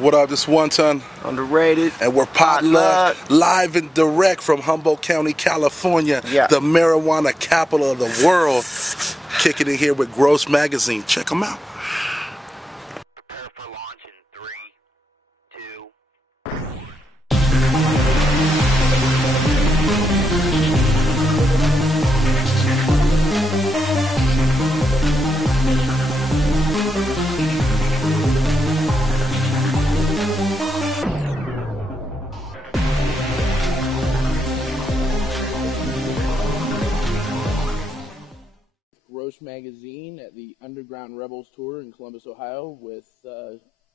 What up, this One Ton, Underrated, and we're Potluck, live and direct from Humboldt County, California, the marijuana capital of the world. Kicking it here with Gross Magazine. Check them out. Prepare for launch in 3, 2. Gross Magazine at the Underground Rebels Tour in Columbus, Ohio with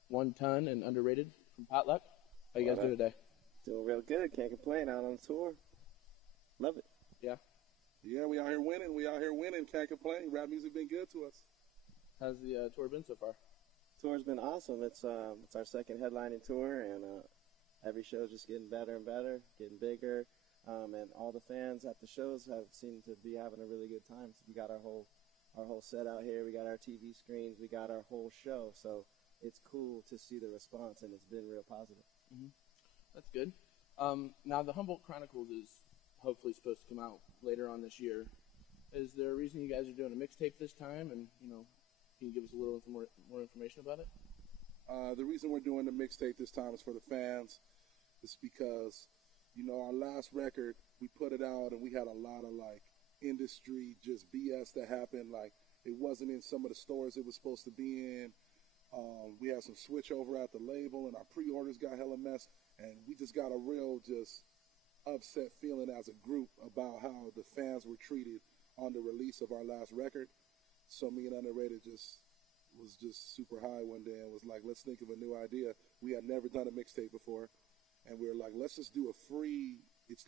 One Ton and Underrated from Potluck. How you guys doing today? Doing real good. Can't complain. Out on tour. Love it. Yeah, we out here winning. Can't complain. Rap music been good to us. How's the tour been so far? Tour's been awesome. It's our second headlining tour, and every show's just getting better and better, getting bigger. And all the fans at the shows have seemed to be having a really good time. So we got our whole set out here. We got our TV screens. We got our whole show. So it's cool to see the response, and it's been real positive. Mm-hmm. That's good. Now the Humboldt Chronicles is hopefully supposed to come out later on this year. Is there a reason you guys are doing a mixtape this time? And can you give us a little more information about it? The reason we're doing the mixtape this time is for the fans. It's because our last record, we put it out and we had a lot of industry just BS that happened. It wasn't in some of the stores it was supposed to be in. We had some switch over at the label and our pre-orders got hella messed. And we just got a real just upset feeling as a group about how the fans were treated on the release of our last record. So me and Underrated was super high one day and was like, let's think of a new idea. We had never done a mixtape before. And we were like, let's just do a free,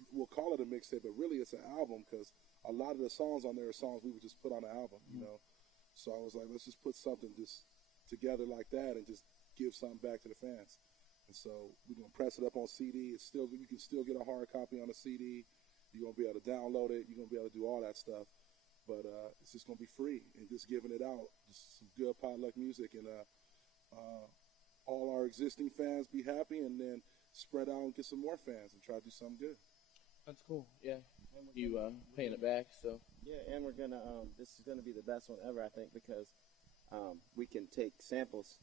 we'll call it a mixtape, but really it's an album because a lot of the songs on there are songs we would just put on an album, So I was like, let's just put something just together like that and just give something back to the fans. And so we're going to press it up on CD. You can still get a hard copy on a CD. You're going to be able to download it. You're going to be able to do all that stuff. But it's just going to be free and just giving it out. Just some good Potluck music and all our existing fans be happy and then spread out and get some more fans and try to do something good. That's cool. Yeah. You paying it back, so. Yeah, and we're going to, this is going to be the best one ever, I think, because we can take samples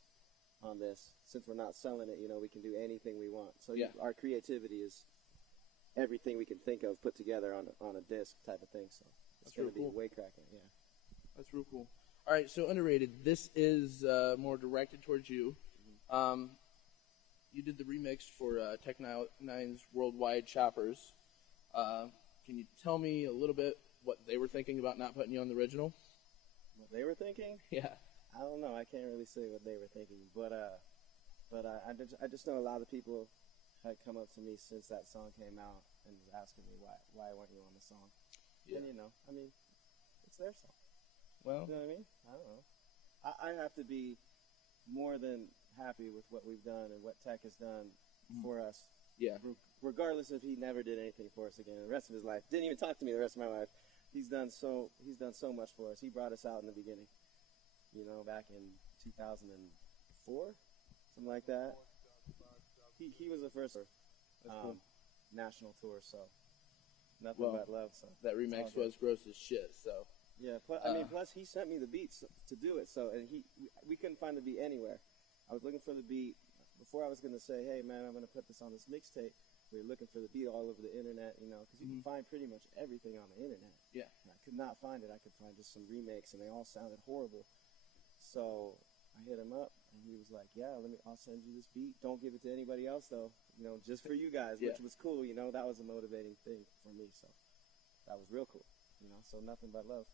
on this. Since we're not selling it, we can do anything we want. So our creativity is everything we can think of put together on a disc type of thing. So it's going to be way cracking, yeah. That's real cool. All right, so Underrated, this is more directed towards you. Mm-hmm. You did the remix for Tech Nine's Worldwide Choppers. Can you tell me a little bit what they were thinking about not putting you on the original? What they were thinking? Yeah. I don't know. I can't really say what they were thinking, but I just know a lot of people had come up to me since that song came out and was asking me why weren't you on the song? Yeah. And it's their song. Well, you know what I mean? I don't know. I have to be more than happy with what we've done and what Tech has done for us. Yeah. Regardless if he never did anything for us again the rest of his life. Didn't even talk to me the rest of my life. He's done so much for us. He brought us out in the beginning. Back in 2004, something like that. He was the first national tour, so nothing but love. So that remix was gross as shit. So yeah, plus he sent me the beats to do it. So and we couldn't find the beat anywhere. I was looking for the beat before I was gonna say, hey man, I'm gonna put this on this mixtape. We were looking for the beat all over the internet, because you can find pretty much everything on the internet. Yeah, and I could not find it. I could find just some remakes, and they all sounded horrible. So I hit him up, and he was like, "Yeah, I'll send you this beat. Don't give it to anybody else, though. Just for you guys," which was cool. That was a motivating thing for me. So that was real cool. So nothing but love.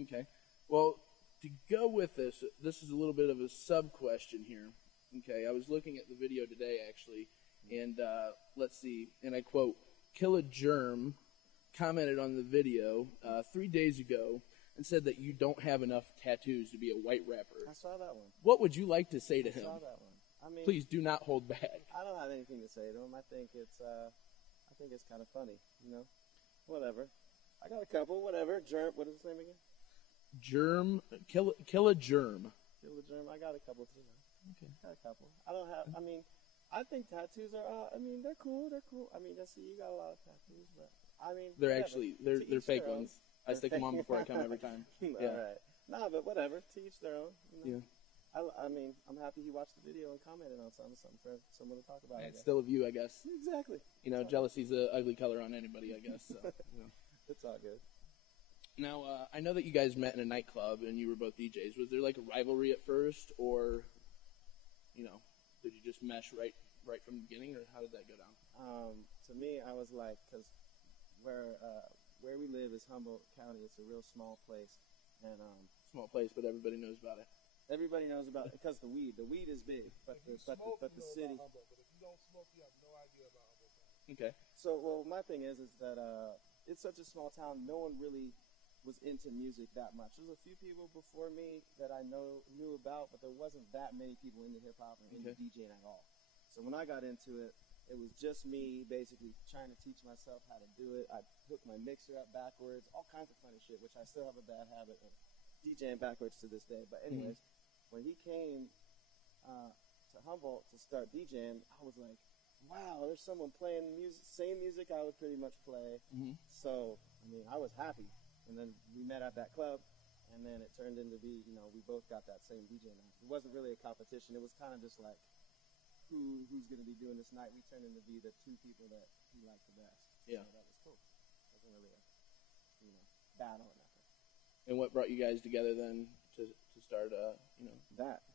Okay. Well, to go with this is a little bit of a sub question here. Okay, I was looking at the video today actually, and let's see, and I quote: "Kill a Germ commented on the video 3 days ago." And said that you don't have enough tattoos to be a white rapper. I saw that one. What would you like to say to him? I saw that one. Please do not hold back. I don't have anything to say to him. I think it's kind of funny, Whatever. I got a couple. Whatever. Germ. What is his name again? Germ. Kill a Germ. Kill a Germ. I got a couple too. Okay. Got a couple. I don't have. I mean, I think tattoos are. I mean, they're cool. They're cool. I mean, just you got a lot of tattoos, but I mean, They're whatever. actually To they're each fake their own. ones. I stick them on before I come every time. All right. Nah, but whatever. To each their own. You know? Yeah. I mean, I'm happy he watched the video and commented on something for someone to talk about. It's still a view, I guess. Exactly. You know, jealousy's an ugly color on anybody, I guess. So, you know. It's all good. Now, I know that you guys met in a nightclub and you were both DJs. Was there like a rivalry at first, or, you know, did you just mesh right from the beginning, or how did that go down? To me, I was like, because where we live is Humboldt County. It's a real small place, and Small place, but everybody knows about it. everybody knows about it because the weed is big, but the city. But if you don't smoke, you have no idea about Humboldt County. Okay. So, well, my thing is that it's such a small town. No one really was into music that much. There's a few people before me that I knew about, but there wasn't that many people into hip hop or into DJing at all. So when I got into it, it was just me basically trying to teach myself how to do it. I hooked my mixer up backwards, all kinds of funny shit, which I still have a bad habit of DJing backwards to this day. But anyways, when he came to Humboldt to start DJing, I was like, wow, there's someone playing music, same music I would pretty much play. So, I mean, I was happy. And then we met at that club, and then it turned into be, you know, we both got that same DJ night. It wasn't really a competition. It was kind of just like, who's going to be doing this night? We turned into be the two people that he liked the best. Yeah. So that was cool. It wasn't really a, you know, battle or nothing. And what brought you guys together then to start, you know? That,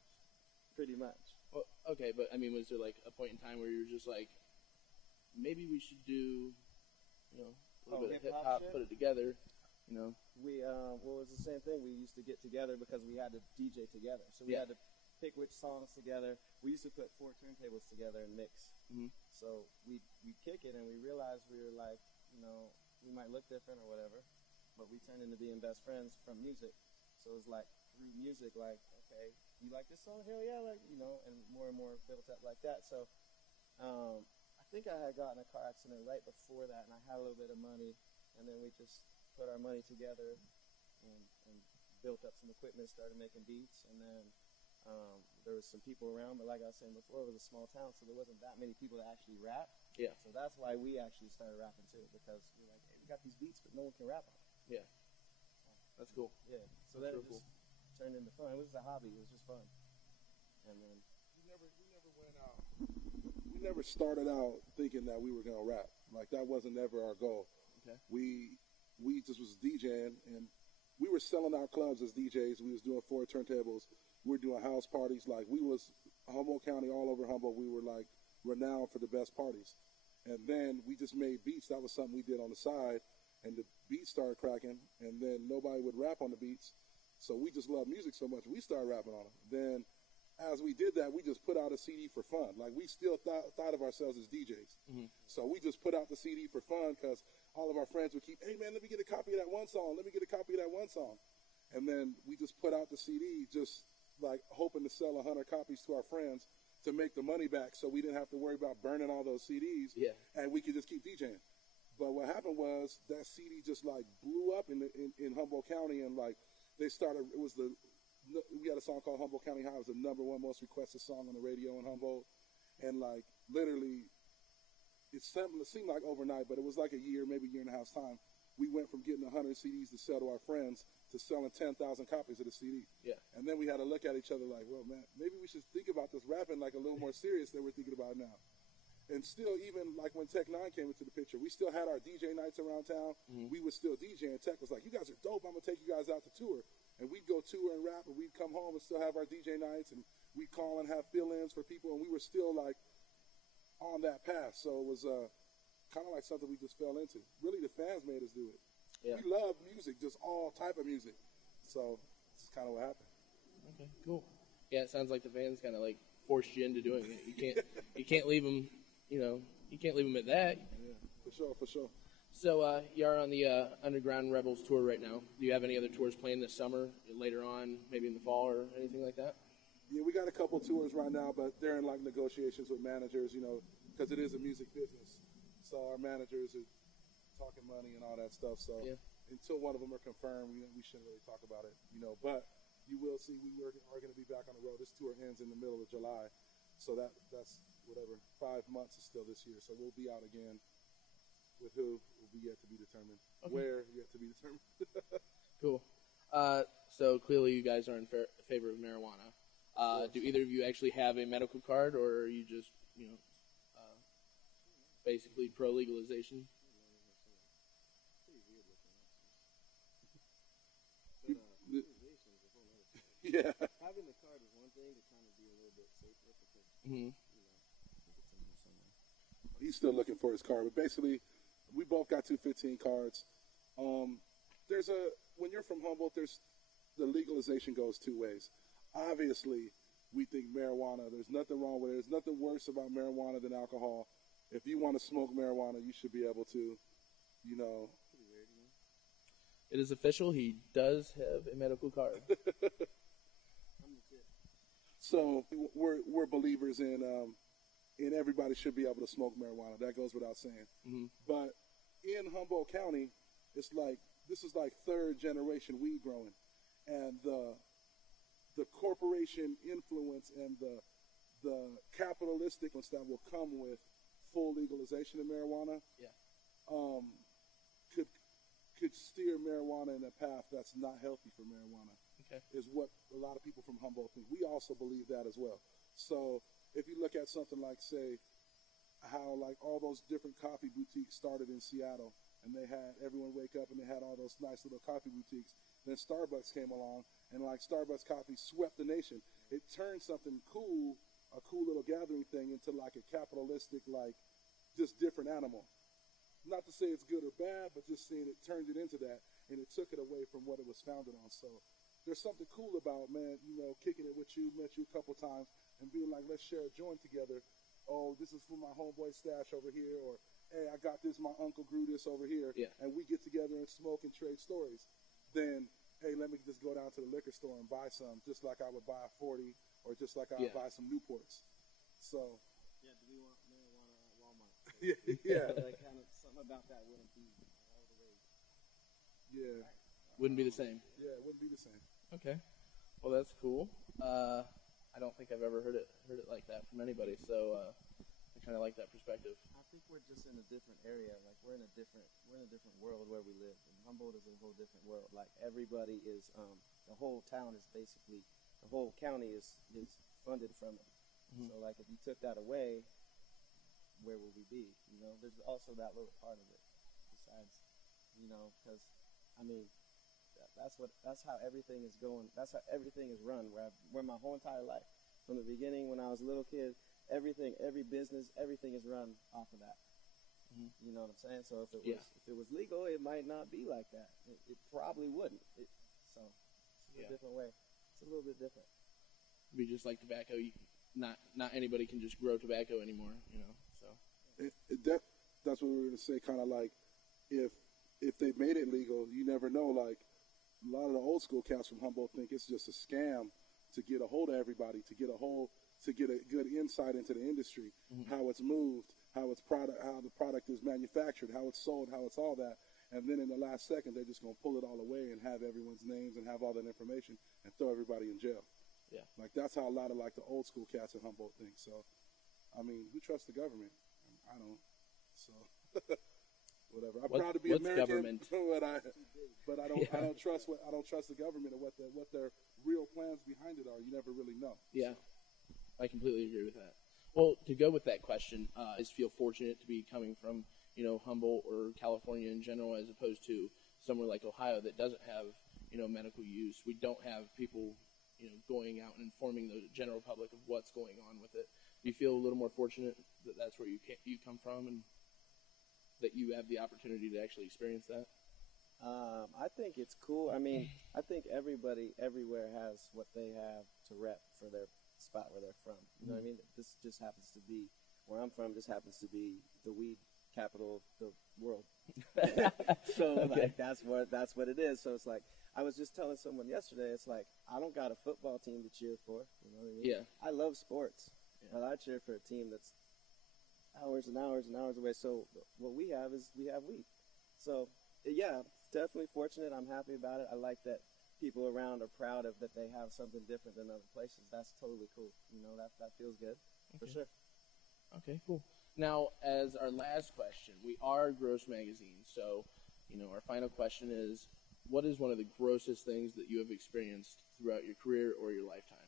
pretty much. Well, okay, but I mean, was there like a point in time where you were just like, maybe we should do, you know, a little bit of hip hop, put it together, you know? We, well, it was the same thing. We used to get together because we had to DJ together. So we had to pick which songs together. We used to put 4 turntables together and mix. So we'd kick it, and we realized we were like, you know, we might look different or whatever, but we turned into being best friends from music. So it was like, through music, like, okay, you like this song? Hell yeah, like, you know, and more built up like that. So I think I had gotten a car accident right before that, and I had a little bit of money, and then we just put our money together and built up some equipment, started making beats, and then there was some people around, but like I was saying before, it was a small town, so there wasn't that many people that actually rap. Yeah. So that's why we actually started rapping too, because we're like, hey, we got these beats, but no one can rap on them. Yeah. That's cool. Yeah. So That's then real it just turned into fun. It was just a hobby. It was just fun. And then We never went out. We never started out thinking that we were gonna rap. Like that wasn't ever our goal. Okay. We just was DJing, and we were selling out clubs as DJs. We was doing 4 turntables. We were doing house parties. Like we was Humboldt County, all over Humboldt. We were like renowned for the best parties. And then we just made beats. That was something we did on the side, and the beats started cracking. And then nobody would rap on the beats, so we just loved music so much we started rapping on them. Then, as we did that, we just put out a CD for fun. Like we still thought of ourselves as DJs. So we just put out the CD for fun because all of our friends would keep, hey man, let me get a copy of that one song. Let me get a copy of that one song. And then we just put out the CD, just like hoping to sell 100 copies to our friends to make the money back, so we didn't have to worry about burning all those CDs. Yeah. And we could just keep DJing. But what happened was that CD just like blew up in Humboldt County, and like they started. We had a song called Humboldt County High. It was the #1 most requested song on the radio in Humboldt, and like literally, it seemed like overnight, but it was like a year, maybe a year and a half time. We went from getting 100 CDs to sell to our friends to selling 10,000 copies of the CD. Yeah. And then we had to look at each other like, well, man, maybe we should think about this rapping like a little more serious than we're thinking about now. And still, even like when Tech 9 came into the picture, we still had our DJ nights around town. We would still DJ, and Tech was like, you guys are dope. I'm going to take you guys out to tour. And we'd go tour and rap, and we'd come home and still have our DJ nights, and we'd call and have fill-ins for people, and we were still like on that path. So it was kind of like something we just fell into. Really, the fans made us do it. Yeah. We love music, just all type of music. So this is kind of what happened. Okay, cool. Yeah, it sounds like the fans kind of like forced you into doing it. You can't leave them, you know, you can't leave them at that. Yeah, for sure. So you're on the Underground Rebels tour right now. Do you have any other tours planned this summer, later on, maybe in the fall or anything like that? Yeah, we got a couple tours right now, but they're in like negotiations with managers, you know, because it is a music business. So our managers are talking money and all that stuff. So until one of them are confirmed, we shouldn't really talk about it, you know. But you will see we are going to be back on the road. This tour ends in the middle of July, so that's whatever 5 months is still this year. So we'll be out again. With who will be yet to be determined. Okay. Where yet to be determined. Cool. So clearly you guys are in favor of marijuana. Do either of you actually have a medical card, or are you just, basically pro legalization? Yeah. Having the card is one thing to kind of be a little bit safer because he's still looking for his card, but basically, we both got 215 cards. When you're from Humboldt, the legalization goes two ways. Obviously, we think marijuana, there's nothing wrong with it. There's nothing worse about marijuana than alcohol. If you want to smoke marijuana, you should be able to, It is official. He does have a medical card. So we're believers in everybody should be able to smoke marijuana. That goes without saying. Mm-hmm. But in Humboldt County, this is like third generation weed growing, and the corporation influence and the capitalistic ones that will come with full legalization of marijuana, could steer marijuana in a path that's not healthy for marijuana. Okay. Is what a lot of people from Humboldt think. We also believe that as well. So if you look at something like, say, how like all those different coffee boutiques started in Seattle, and they had everyone wake up and they had all those nice little coffee boutiques. Then Starbucks came along, and like Starbucks coffee swept the nation. It turned something cool, a cool little gathering thing, into like a capitalistic, like just different animal. Not to say it's good or bad, but just saying it turned it into that, and it took it away from what it was founded on. So there's something cool about, man, kicking it with you, met you a couple times, and being like, let's share a joint together. Oh, this is for my homeboy stash over here, or hey, I got this, my uncle grew this over here, and we get together and smoke and trade stories. Then, hey, let me just go down to the liquor store and buy some, just like I would buy a 40, or just like I would buy some Newports. So, do we want marijuana at Walmart? Yeah. Like kind of something about that wouldn't be all the way. Yeah. Wouldn't be the same. Yeah, it wouldn't be the same. Okay. Well, that's cool. I don't think I've ever heard it like that from anybody. So I kind of like that perspective. I think we're just in a different area. Like we're in a different world where we live. And Humboldt is a whole different world. Like everybody is, the whole town is basically, the whole county is funded from it. Mm-hmm. So like if you took that away, where would we be? There's also that little part of it. Besides, because I mean, that's how everything is going. That's how everything is run. Where my whole entire life, from the beginning when I was a little kid, every business, everything is run off of that. Mm-hmm. You know what I'm saying? So if it was legal, it might not be like that. It probably wouldn't. So it's a different way. It's a little bit different. It'd be just like tobacco. Not anybody can just grow tobacco anymore. So that's what we were going to say. Kind of like if they made it legal, you never know. Like a lot of the old school cats from Humboldt think it's just a scam to get a hold of everybody, to get a good insight into the industry, mm-hmm. how it's moved, how the product is manufactured, how it's sold, how it's all that. And then in the last second, they're just going to pull it all away and have everyone's names and have all that information and throw everybody in jail. Yeah. Like that's how a lot of like the old school cats in Humboldt think. So, I mean, we trust the government. I don't. So, whatever. I'm proud to be American, government? but I don't trust the government and what their real plans behind it are. You never really know. Yeah, I completely agree with that. Well, to go with that question, I just feel fortunate to be coming from Humboldt or California in general, as opposed to somewhere like Ohio that doesn't have medical use. We don't have people going out and informing the general public of what's going on with it. Do you feel a little more fortunate that that's where you come from and that you have the opportunity to actually experience that? I think it's cool. I mean, I think everybody everywhere has what they have to rep for their spot where they're from. You know what I mean? This just happens to be where I'm from. This happens to be the weed capital of the world. So like that's what it is. So it's like I was just telling someone yesterday. It's like I don't got a football team to cheer for. You know what I mean? Yeah. I love sports, but I cheer for a team that's hours and hours and hours away. So what we have is we have weed. So yeah, definitely fortunate. I'm happy about it. I like that people around are proud of that they have something different than other places. That's totally cool. You know, that feels good for sure. Okay, cool. Now, as our last question, we are Gross Magazine, so, you know, our final question is, what is one of the grossest things that you have experienced throughout your career or your lifetime?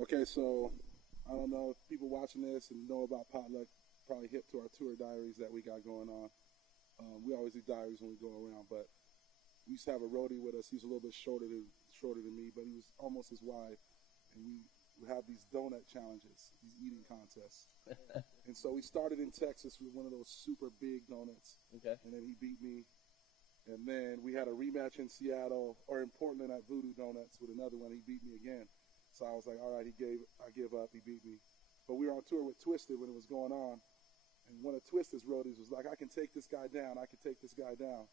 Okay, so I don't know if people watching this and know about Potluck, probably hip to our tour diaries that we got going on. We always do diaries when we go around, but we used to have a roadie with us. He's a little bit shorter than me, but he was almost as wide. And we would have these donut challenges, these eating contests. And so we started in Texas with one of those super big donuts. Okay. And then he beat me. And then we had a rematch in Seattle, or in Portland at Voodoo Donuts with another one. He beat me again. So I was like, all right, I give up. He beat me. But we were on tour with Twisted when it was going on. And one of Twisted's roadies was like, I can take this guy down. I can take this guy down.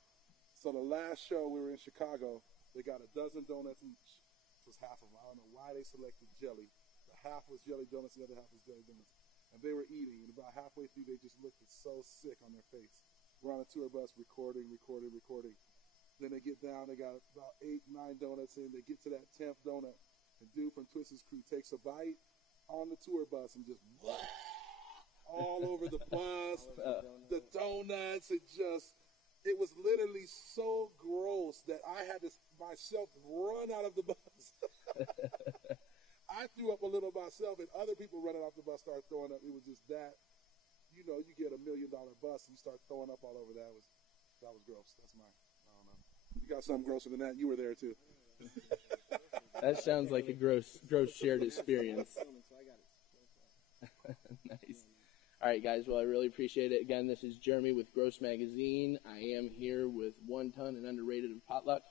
So the last show we were in Chicago, they got a dozen donuts each. This was half of them. I don't know why they selected jelly. The half was jelly donuts, the other half was jelly donuts. And they were eating, and about halfway through, they just looked so sick on their face. We're on a tour bus recording. Then they get down, they got about 8, 9 donuts in. They get to that 10th donut. The dude from Twisted's crew takes a bite on the tour bus and just all over the bus, the donuts, it was literally so gross that I had to myself run out of the bus. I threw up a little myself, and other people running off the bus started throwing up. It was just that, you know, you get $1 million bus and you start throwing up all over. That was gross. That's mine. I don't know. You got something grosser than that? You were there too. That sounds like a gross shared experience. Nice. All right, guys. Well, I really appreciate it. Again, this is Jeremy with Gross Magazine. I am here with 1 Ton and Underrated and Potluck.